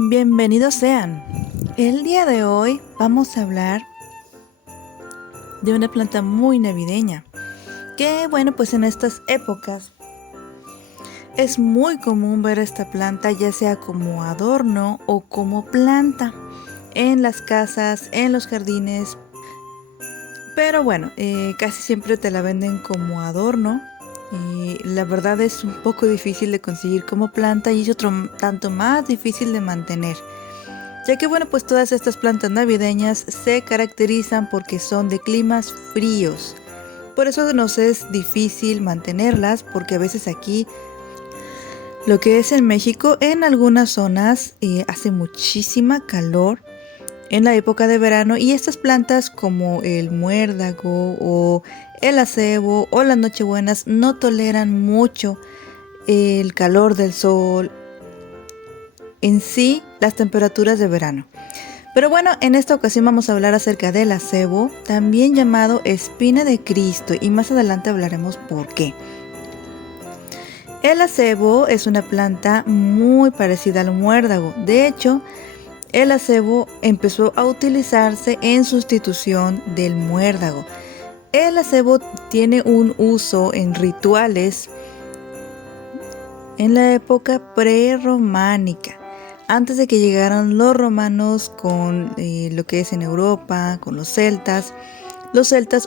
Bienvenidos sean. El día de hoy vamos a hablar de una planta muy navideña que pues en estas épocas es muy común ver esta planta ya sea como adorno o como planta en las casas, en los jardines, pero casi siempre te la venden como adorno y la verdad es un poco difícil de conseguir como planta y es otro tanto más difícil de mantener. Ya que pues todas estas plantas navideñas se caracterizan porque son de climas fríos. Por eso nos es difícil mantenerlas, porque a veces aquí, lo que es en México, en algunas zonas hace muchísima calor en la época de verano y estas plantas como el muérdago o el acebo o las nochebuenas no toleran mucho el calor del sol, en sí las temperaturas de verano. Pero en esta ocasión vamos a hablar acerca del acebo, también llamado espina de Cristo, y más adelante hablaremos por qué. El acebo es una planta muy parecida al muérdago. De hecho, el acebo empezó a utilizarse en sustitución del muérdago. El acebo tiene un uso en rituales en la época prerrománica. Antes de que llegaran los romanos con lo que es en Europa, con los celtas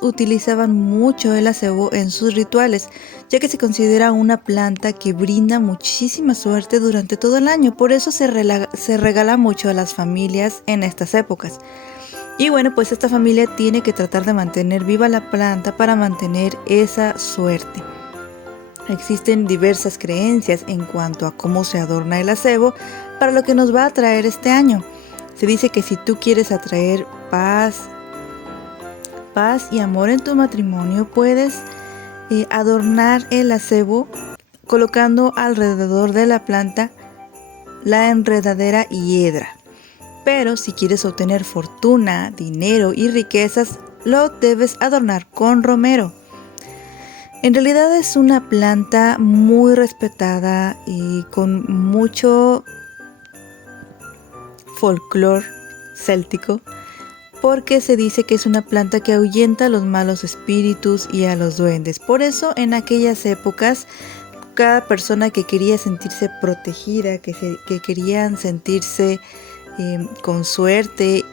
utilizaban mucho el acebo en sus rituales, ya que se considera una planta que brinda muchísima suerte durante todo el año. Por eso se regala mucho a las familias en estas épocas. Y pues esta familia tiene que tratar de mantener viva la planta para mantener esa suerte. Existen diversas creencias en cuanto a cómo se adorna el acebo para lo que nos va a traer este año. Se dice que si tú quieres atraer paz y amor en tu matrimonio, puedes adornar el acebo colocando alrededor de la planta la enredadera hiedra. Pero si quieres obtener fortuna, dinero y riquezas, lo debes adornar con romero. En realidad es una planta muy respetada y con mucho folclore céltico, porque se dice que es una planta que ahuyenta a los malos espíritus y a los duendes. Por eso en aquellas épocas, cada persona que quería sentirse protegida, que querían sentirse con suerte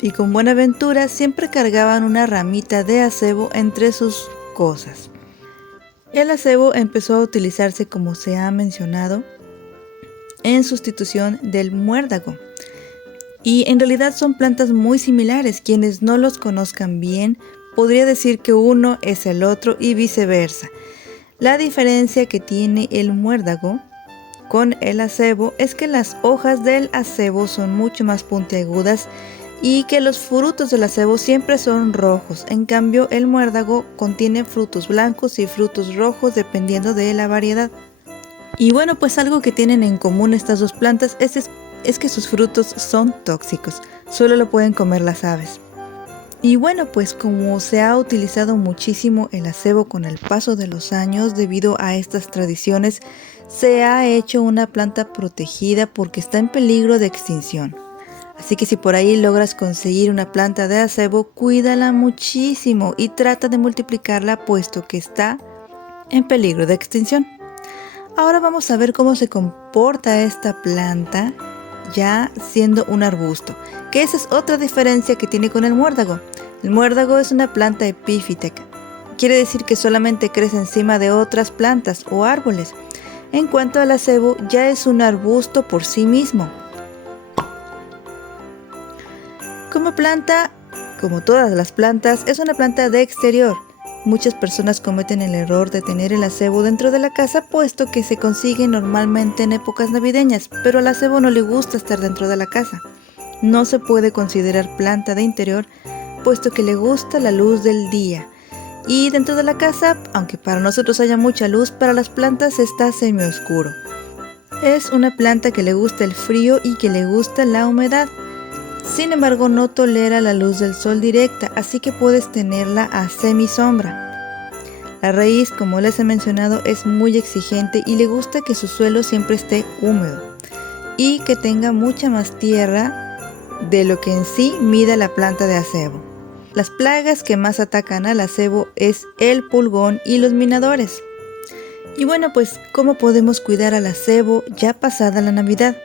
y con buena ventura, siempre cargaban una ramita de acebo entre sus cosas. El acebo empezó a utilizarse, como se ha mencionado, en sustitución del muérdago. Y en realidad son plantas muy similares. Quienes no los conozcan bien, podría decir que uno es el otro y viceversa. La diferencia que tiene el muérdago con el acebo es que las hojas del acebo son mucho más puntiagudas y que los frutos del acebo siempre son rojos. En cambio, el muérdago contiene frutos blancos y frutos rojos dependiendo de la variedad. Y pues algo que tienen en común estas dos plantas es que sus frutos son tóxicos. Solo lo pueden comer las aves. Y pues como se ha utilizado muchísimo el acebo con el paso de los años debido a estas tradiciones, se ha hecho una planta protegida porque está en peligro de extinción. Así que si por ahí logras conseguir una planta de acebo, cuídala muchísimo y trata de multiplicarla puesto que está en peligro de extinción. Ahora vamos a ver cómo se comporta esta planta ya siendo un arbusto, que esa es otra diferencia que tiene con el muérdago. El muérdago es una planta epífita, quiere decir que solamente crece encima de otras plantas o árboles. En cuanto al acebo, ya es un arbusto por sí mismo. Como planta, como todas las plantas, es una planta de exterior. Muchas personas cometen el error de tener el acebo dentro de la casa, puesto que se consigue normalmente en épocas navideñas, pero al acebo no le gusta estar dentro de la casa. No se puede considerar planta de interior, puesto que le gusta la luz del día. Y dentro de la casa, aunque para nosotros haya mucha luz, para las plantas está semioscuro. Es una planta que le gusta el frío y que le gusta la humedad. Sin embargo, no tolera la luz del sol directa, así que puedes tenerla a semisombra. La raíz, como les he mencionado, es muy exigente y le gusta que su suelo siempre esté húmedo. y que tenga mucha más tierra de lo que en sí mida la planta de acebo. Las plagas que más atacan al acebo es el pulgón y los minadores. Y bueno, pues ¿cómo podemos cuidar al acebo ya pasada la Navidad?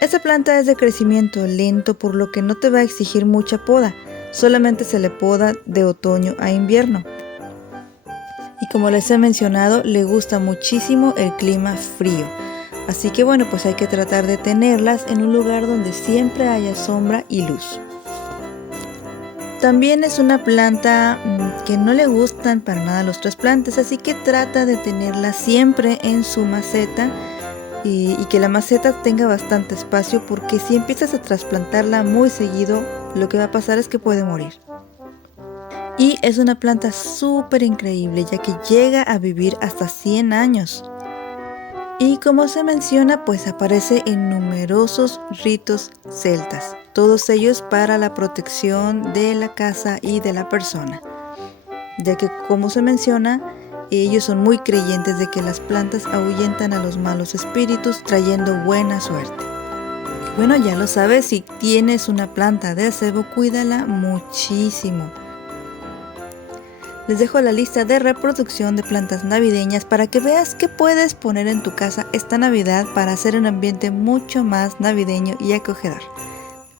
Esta planta es de crecimiento lento, por lo que no te va a exigir mucha poda, solamente se le poda de otoño a invierno. Y como les he mencionado, le gusta muchísimo el clima frío. Así que bueno, pues hay que tratar de tenerlas en un lugar donde siempre haya sombra y luz. También es una planta que no le gustan para nada los trasplantes, así que trata de tenerla siempre en su maceta y que la maceta tenga bastante espacio, porque si empiezas a trasplantarla muy seguido, lo que va a pasar es que puede morir. Y es una planta súper increíble, ya que llega a vivir hasta 100 años. Y como se menciona, pues aparece en numerosos ritos celtas, todos ellos para la protección de la casa y de la persona, ya que como se menciona, ellos son muy creyentes de que las plantas ahuyentan a los malos espíritus, trayendo buena suerte. Bueno, ya lo sabes, si tienes una planta de acebo, cuídala muchísimo. Les dejo la lista de reproducción de plantas navideñas para que veas qué puedes poner en tu casa esta Navidad para hacer un ambiente mucho más navideño y acogedor.